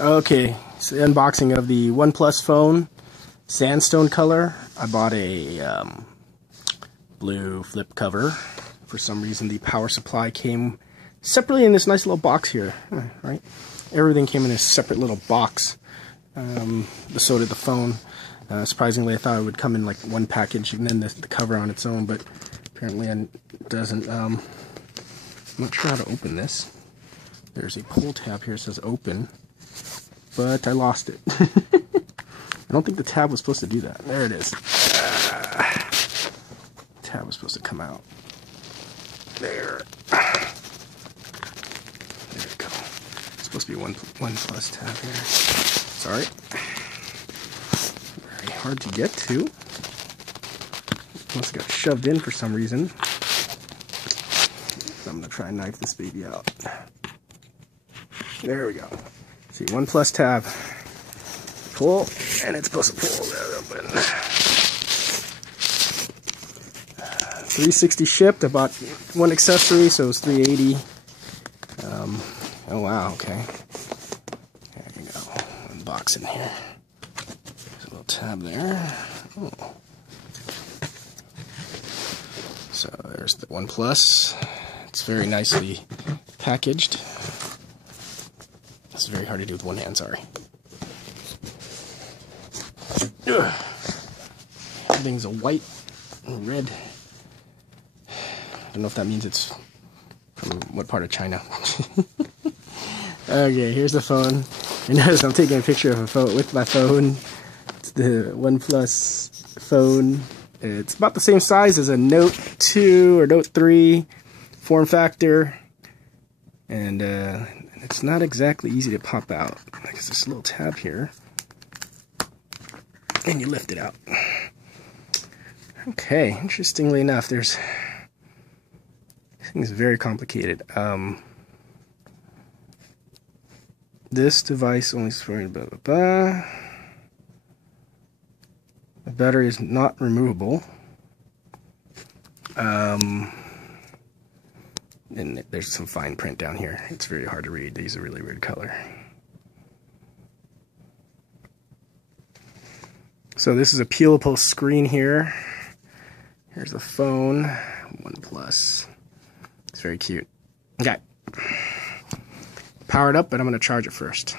Okay, so the unboxing of the OnePlus phone, sandstone color. I bought a blue flip cover. For some reason the power supply came separately in this nice little box here, right? Everything came in a separate little box. So did the phone. Surprisingly, I thought it would come in like one package and then the cover on its own, but apparently it doesn't. I'm not sure how to open this. There's a pull tab here that says open, but I lost it. I don't think the tab was supposed to do that. There it is. Tab was supposed to come out. There. There we go. It's supposed to be one plus tab here. Sorry. Very hard to get to. Must have got shoved in for some reason. So I'm going to try and knife this baby out. There we go. See, OnePlus tab. Pull, and it's supposed to pull that open. 360 shipped. I bought one accessory, so it was $380. Oh wow, okay. There we go. Unboxing here. There's a little tab there. Oh. So there's the OnePlus. It's very nicely packaged. It's very hard to do with one hand, sorry. Ugh. Everything's a white and red. I don't know if that means it's from what part of China. Okay, here's the phone. You notice I'm taking a picture of a phone with my phone. It's the OnePlus phone. It's about the same size as a Note 2 or Note 3 form factor. And it's not exactly easy to pop out. There's this little tab here. And you lift it out. Okay, interestingly enough, this thing is very complicated. This device only storing blah blah blah. The battery is not removable. And there's some fine print down here. It's very hard to read. These are really weird color. So this is a peelable screen here. Here's the phone, OnePlus. It's very cute. Okay. Powered up, but I'm going to charge it first.